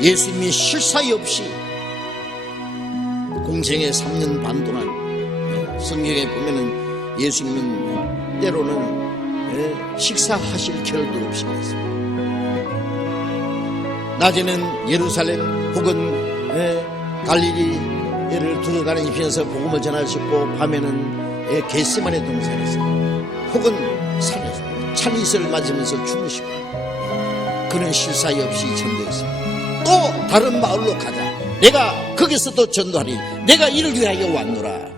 예수님이 쉴 사이 없이 공생의 3년 반 동안 성경에 보면은 예수님은 때로는 식사하실 겨를도 없이 그랬습니다. 낮에는 예루살렘 혹은 갈릴리를 들어다니면서 복음을 전하셨고, 밤에는 겟세마네 동산에서 혹은 산에서 찬이슬을 맞으면서 주무시고, 그는 쉴 사이 없이 전도했습니다. 또 다른 마을로 가자, 내가 거기서도 전도하리, 내가 이를 위하여 왔노라.